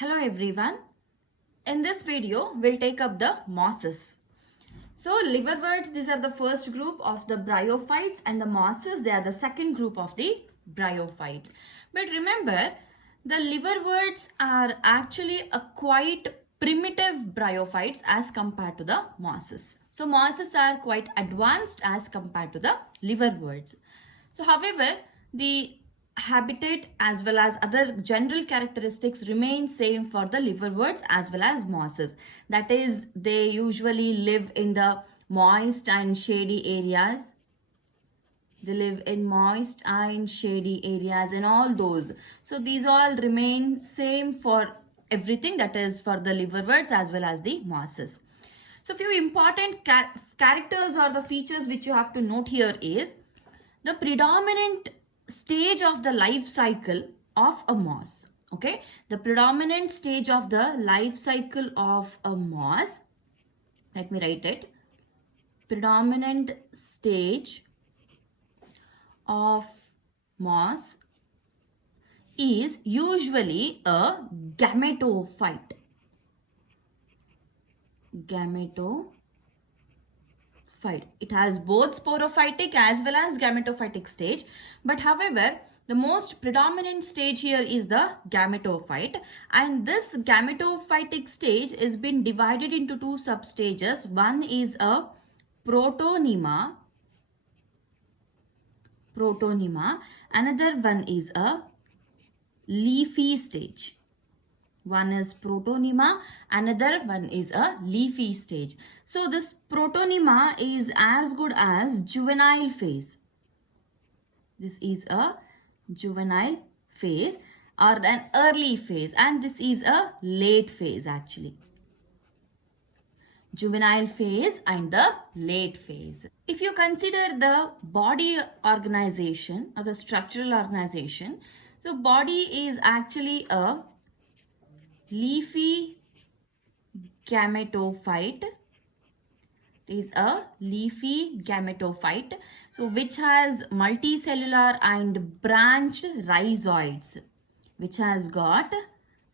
Hello everyone. In this video, we'll take up the mosses. So liverworts, these are the first group of the bryophytes, and the mosses, they are the second group of the bryophytes. But remember, the liverworts are actually a quite primitive bryophytes as compared to the mosses. So mosses are quite advanced as compared to the liverworts. So however, the habitat as well as other general characteristics remain same for the liverworts as well as mosses. That is, they usually live in the moist and shady areas. They live in moist and shady areas and all those. So these all remain same for everything, that is for the liverworts as well as the mosses. So few important characters or the features which you have to note here is the predominant stage of the life cycle of a moss. Okay, the predominant stage of the life cycle of a moss, let me write it, predominant stage of moss is usually a gametophyte. Gametophyte. It has both sporophytic as well as gametophytic stage. But however, the most predominant stage here is the gametophyte. And this gametophytic stage is been divided into two substages. One is a protonema. Another one is a leafy stage. One is protonema, another one is a leafy stage. So this protonema is as good as juvenile phase. This is a juvenile phase or an early phase, and this is a late phase actually. Juvenile phase and the late phase. If you consider the body organization or the structural organization, so body is actually a leafy gametophyte. It is a leafy gametophyte, so which has multicellular and branched rhizoids, which has got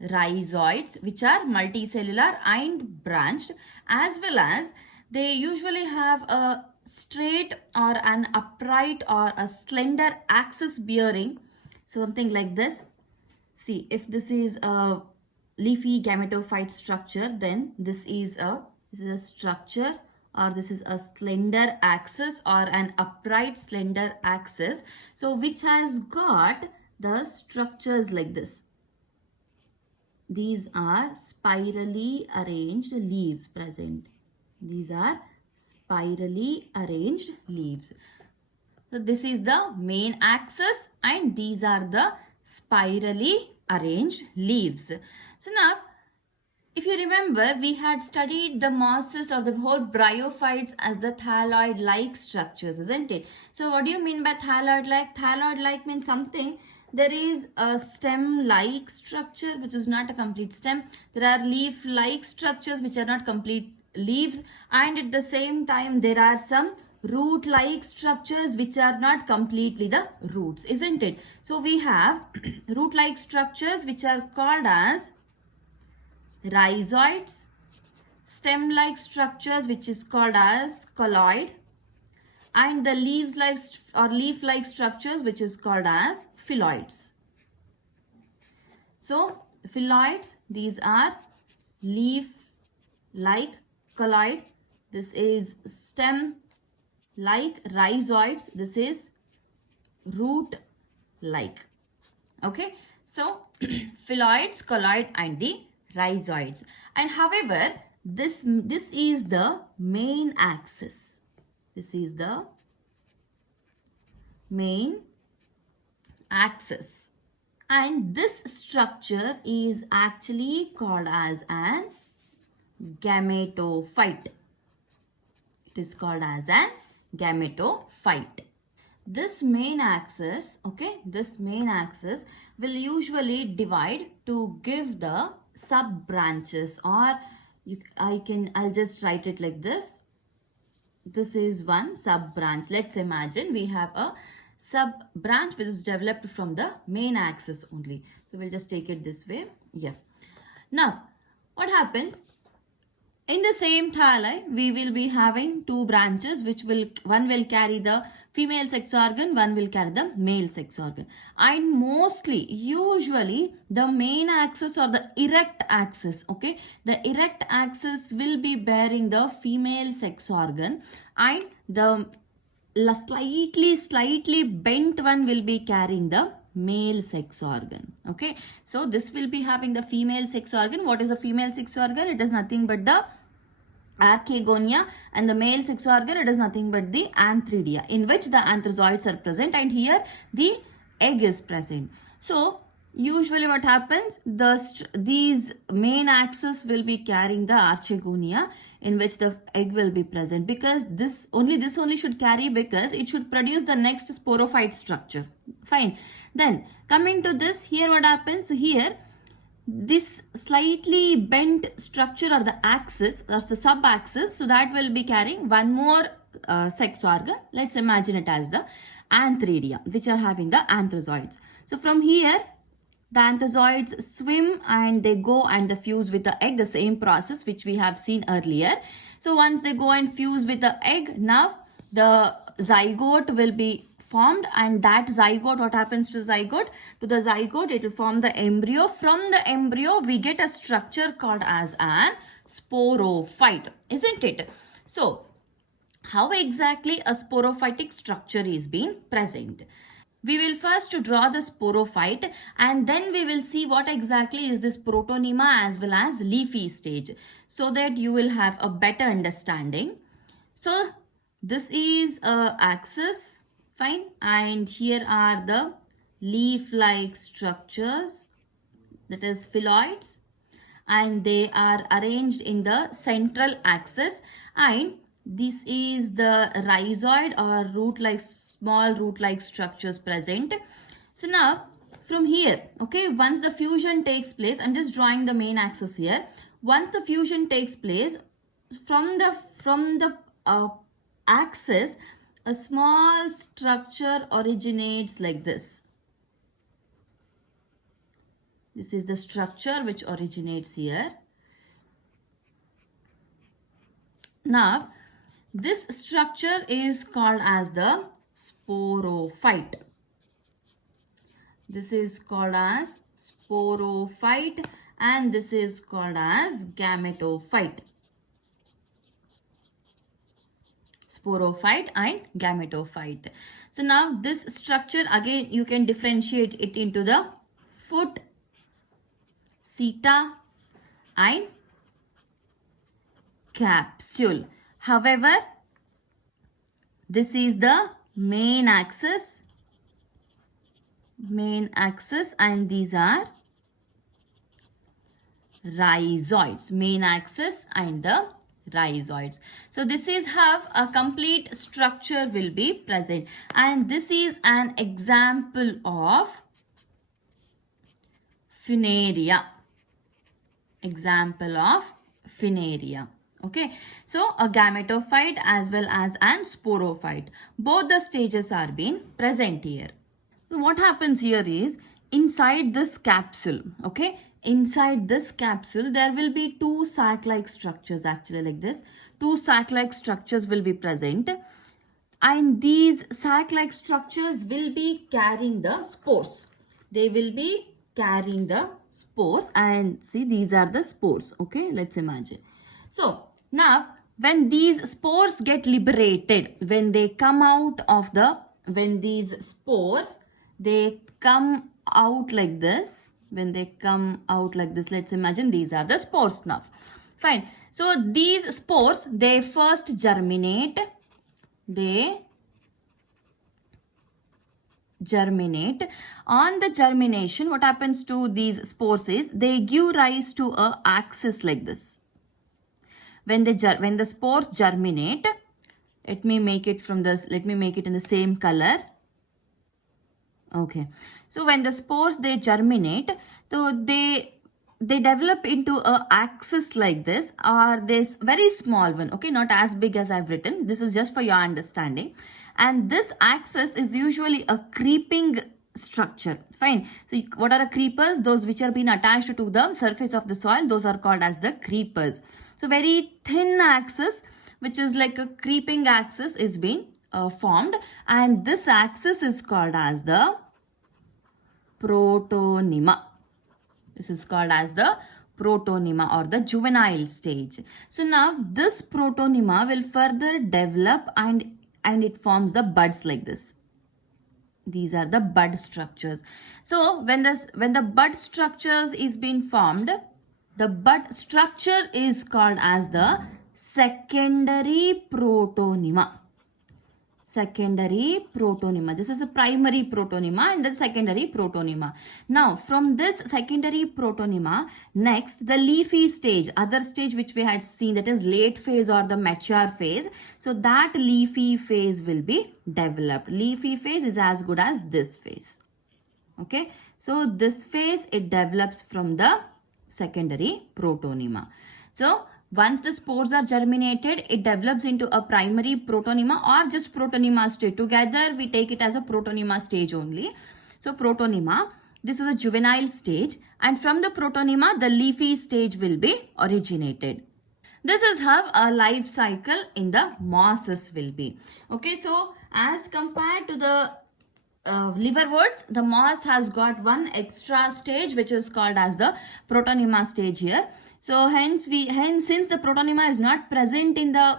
rhizoids which are multicellular and branched, as well as they usually have a straight or an upright or a slender axis bearing, something like this. See, if this is a leafy gametophyte structure, then this is a structure, or this is a slender axis or an upright slender axis, so which has got the structures like this. These are spirally arranged leaves present. These are spirally arranged leaves. So this is the main axis and these are the spirally arranged leaves. So now, if you remember, we had studied the mosses or the whole bryophytes as the thalloid-like structures, isn't it? So what do you mean by thalloid-like? Thalloid-like means something. There is a stem-like structure which is not a complete stem. There are leaf-like structures which are not complete leaves. And at the same time, there are some root-like structures which are not completely the roots, isn't it? So we have root-like structures which are called as rhizoids, stem-like structures which is called as colloid, and the leaves-like or leaf-like structures which is called as phylloids. So phylloids, these are leaf-like colloid. This is stem-like rhizoids. This is root-like. Okay, so phylloids, colloid, and the rhizoids. And however, this is the main axis. This is the main axis, and this structure is actually called as an gametophyte. It is called as an gametophyte. This main axis, okay, this main axis will usually divide to give the sub branches, or I'll just write it like this. This is one sub branch. Let's imagine we have a sub branch which is developed from the main axis only. So we'll just take it this way. Yeah. Now what happens? In the same thalli, we will be having two branches, one will carry the female sex organ, one will carry the male sex organ. And mostly, usually, the main axis or the erect axis, okay, the erect axis will be bearing the female sex organ, and the slightly bent one will be carrying the male sex organ. Okay, so this will be having the female sex organ. What is the female sex organ? It is nothing but the archegonia, and the male sex organ, it is nothing but the antheridia, in which the anthrozoids are present, and here the egg is present. So usually what happens, these main axis will be carrying the archegonia, in which the egg will be present, because this only should carry, because it should produce the next sporophyte structure. Fine. Then coming to this, here what happens? So here this slightly bent structure or the axis or the sub-axis, so that will be carrying one more sex organ. Let's imagine it as the antheridia, which are having the anthrozoids. So from here, the anthozoids swim and they go and they fuse with the egg, the same process which we have seen earlier. So once they go and fuse with the egg, now the zygote will be formed, and that zygote, what happens to the zygote? To the zygote, it will form the embryo. From the embryo, we get a structure called as an sporophyte, isn't it? So how exactly a sporophytic structure is being present? We will first draw the sporophyte, and then we will see what exactly is this protonema as well as leafy stage, so that you will have a better understanding. So this is a axis, fine, and here are the leaf-like structures, that is phylloids, and they are arranged in the central axis, and this is the rhizoid or root-like, small root-like structures present. So now from here, okay, once the fusion takes place, I'm just drawing the main axis here. Once the fusion takes place, from the axis, a small structure originates like this. This is the structure which originates here. Now this structure is called as the sporophyte. This is called as sporophyte, and this is called as gametophyte. Sporophyte and gametophyte. So now this structure, again you can differentiate it into the foot, seta and capsule. However, this is the main axis, and these are rhizoids, main axis and the rhizoids. So this is how a complete structure will be present, and this is an example of funaria. Okay, so a gametophyte as well as an sporophyte, both the stages are being present here. So what happens here is, inside this capsule, okay, inside this capsule there will be two sac-like structures, actually like this. Two sac-like structures will be present, and these sac-like structures will be carrying the spores. They will be carrying the spores, and see, these are the spores. Okay, let's imagine. So now when these spores get liberated, when they come out of the, when these spores, they come out like this, when they come out like this, let's imagine these are the spores now. Fine. So these spores, they first germinate. On the germination, what happens to these spores is, they give rise to a axis like this. When the spores germinate, let me make it in the same color. Okay, so when the spores, they germinate, so they develop into a axis like this, or this very small one, okay, not as big as I've written. This is just for your understanding. And this axis is usually a creeping structure. Fine. So what are the creepers? Those which are being attached to the surface of the soil, those are called as the creepers. So very thin axis, which is like a creeping axis, is being formed, and this axis is called as the protonema. This is called as the protonema or the juvenile stage. So now this protonema will further develop and it forms the buds like this. These are the bud structures. So when the bud structures is being formed, the bud structure is called as the secondary protonema. Secondary protonema. This is a primary protonema and the secondary protonema. Now from this secondary protonema, next the leafy stage, other stage which we had seen, that is late phase or the mature phase. So that leafy phase will be developed. Leafy phase is as good as this phase. Okay. So this phase, it develops from the secondary protonema. So once the spores are germinated, it develops into a primary protonema or just protonema stage. Together, we take it as a protonema stage only. So protonema, this is a juvenile stage, and from the protonema, the leafy stage will be originated. This is how a life cycle in the mosses will be. Okay, so as compared to the liverworts, the moss has got one extra stage which is called as the protonema stage here. So hence since the protonema is not present in the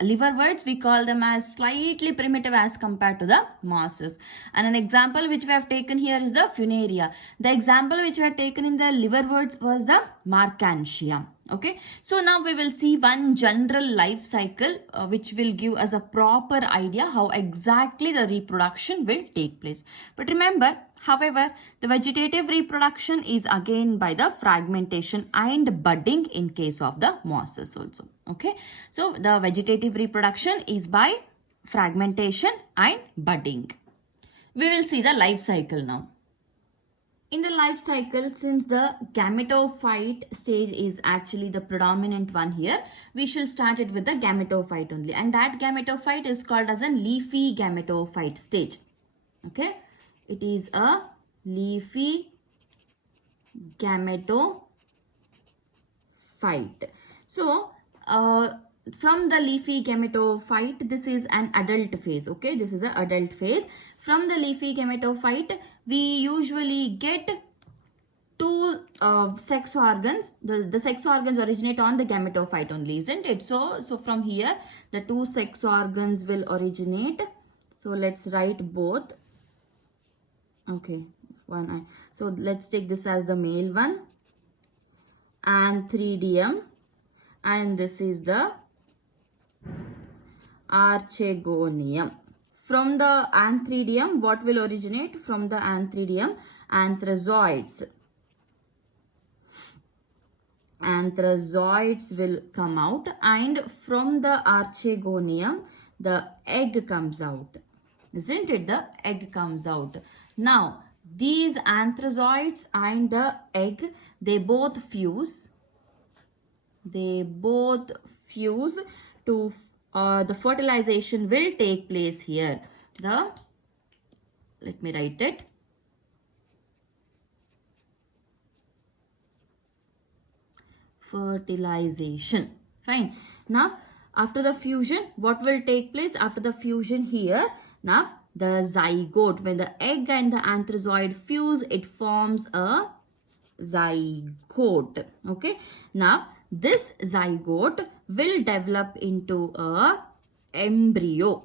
liverworts, we call them as slightly primitive as compared to the mosses. And an example which we have taken here is the funaria. The example which we had taken in the liverworts was the marcantia. Okay, so now we will see one general life cycle which will give us a proper idea how exactly the reproduction will take place. But remember, however, the vegetative reproduction is again by the fragmentation and budding in case of the mosses also. Okay, so the vegetative reproduction is by fragmentation and budding. We will see the life cycle now. In the life cycle, since the gametophyte stage is actually the predominant one here, we shall start it with the gametophyte only. And that gametophyte is called as a leafy gametophyte stage. Okay, it is a leafy gametophyte. So, from the leafy gametophyte, this is an adult phase. Okay, this is an adult phase. From the leafy gametophyte, we usually get two sex organs. The sex organs originate on the gametophyte only, isn't it? So from here, the two sex organs will originate. So let's write both. Okay, one. So let's take this as the male one, antheridium, and this is the archegonium. From the antheridium, what will originate? From the antheridium, anthrazoids. Anthrazoids will come out, and from the archegonium, the egg comes out. Isn't it? The egg comes out. Now, these anthrazoids and the egg, they both fuse. They both fuse to the fertilization will take place here. Let me write it. Fertilization. Fine. Now, after the fusion, what will take place? After the fusion here, now the zygote, when the egg and the anthrazoid fuse, it forms a zygote. Okay. Now, this zygote will develop into a embryo.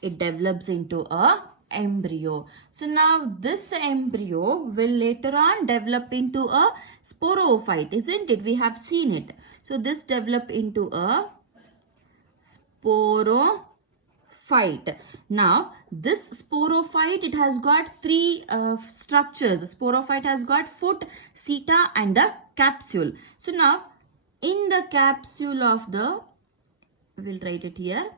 It develops into a embryo. So now this embryo will later on develop into a sporophyte, isn't it? We have seen it. So this develop into a sporophyte. Now this sporophyte, it has got three structures. Sporophyte has got foot, seta, and the capsule. So now in the capsule of the, we'll write it here.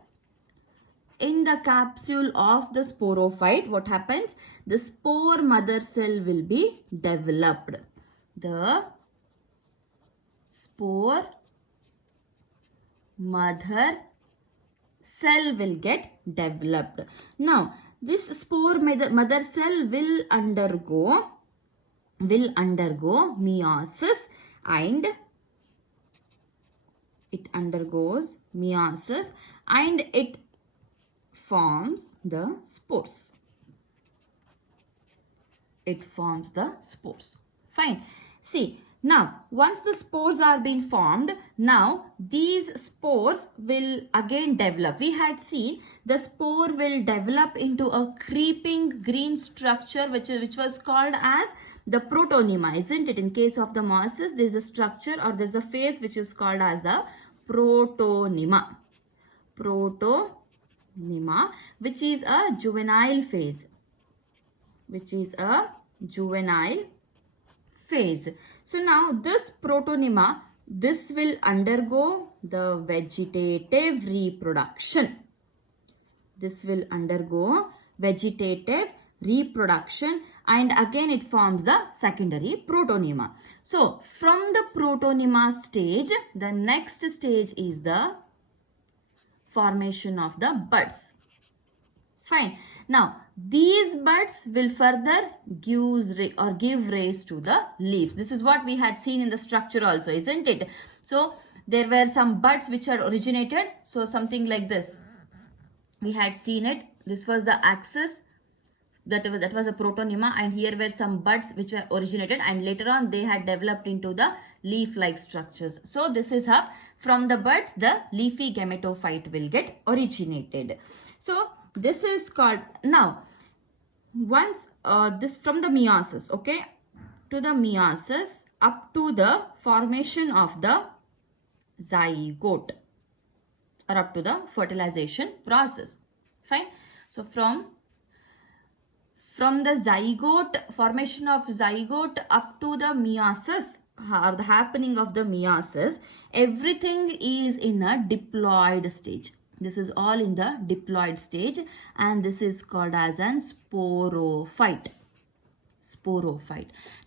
In the capsule of the sporophyte, what happens? The spore mother cell will be developed. The spore mother cell will get developed. Now, this spore mother cell will undergo meiosis, and it undergoes meiosis and it forms the spores. It forms the spores. Fine. See, now once the spores are being formed, now these spores will again develop. We had seen the spore will develop into a creeping green structure which was called as the protonema, isn't it? In case of the mosses, there is a structure or there is a phase which is called as the protonema. Protonema, which is a juvenile phase. So now this protonema, this will undergo the vegetative reproduction. And again it forms the secondary protonema. So from the protonema stage, the next stage is the formation of the buds. Fine. Now these buds will further give rise to the leaves. This is what we had seen in the structure also, isn't it? So there were some buds which had originated. So something like this. We had seen it. This was the axis. That was a protonema, and here were some buds which were originated, and later on they had developed into the leaf-like structures. So this is how from the buds the leafy gametophyte will get originated. So this is called, now once this from the meiosis, okay, to the meiosis up to the formation of the zygote, or up to the fertilization process. Fine. So from the zygote, formation of zygote up to the meiosis, or the happening of the meiosis, everything is in a diploid stage. This is all in the diploid stage, and this is called as an sporophyte.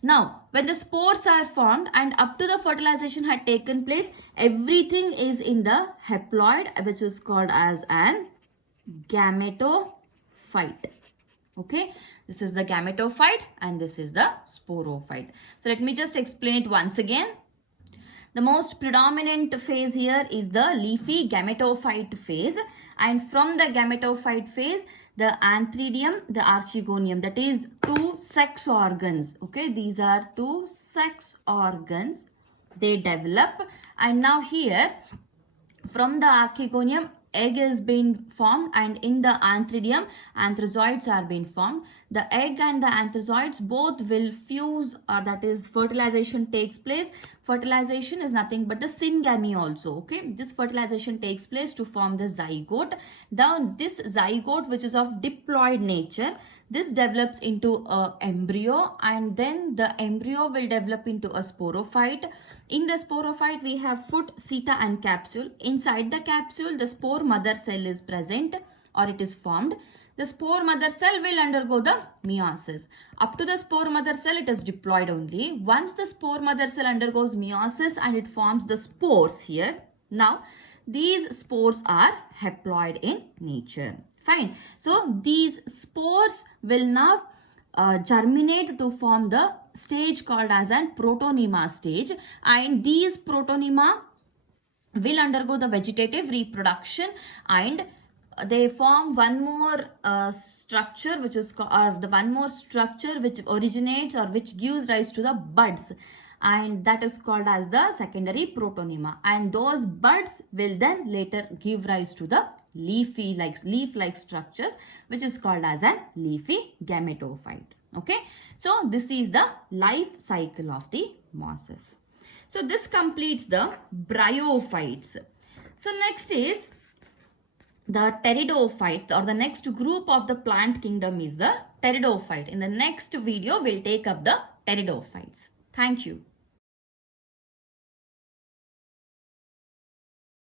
Now, when the spores are formed and up to the fertilization had taken place, everything is in the haploid, which is called as an gametophyte. Okay, this is the gametophyte and this is the sporophyte. So let me just explain it once again. The most predominant phase here is the leafy gametophyte phase, and from the gametophyte phase, the antheridium, the archegonium, that is two sex organs. Okay, these are two sex organs. They develop, and now here from the archegonium, egg is being formed, and in the antheridium, anthrazoids are being formed. The egg and the anthrazoids both will fuse, or that is fertilization takes place. Fertilization is nothing but the syngamy also. Okay, this fertilization takes place to form the zygote. Now this zygote, which is of diploid nature, this develops into a embryo, and then the embryo will develop into a sporophyte. In the sporophyte, we have foot, seta and capsule. Inside the capsule, the spore mother cell is present, or it is formed. The spore mother cell will undergo the meiosis. Up to the spore mother cell, it is diploid only. Once the spore mother cell undergoes meiosis and it forms the spores here, now these spores are haploid in nature. Fine. So these spores will now germinate to form the stage called as an protonema stage, and these protonema will undergo the vegetative reproduction, and they form one more structure which is which originates or which gives rise to the buds, and that is called as the secondary protonema, and those buds will then later give rise to the leaf-like structures, which is called as an leafy gametophyte. Okay, so this is the life cycle of the mosses. So this completes the bryophytes. So next is the pteridophyte, or the next group of the plant kingdom is the pteridophyte. In the next video, we'll take up the pteridophytes. Thank you.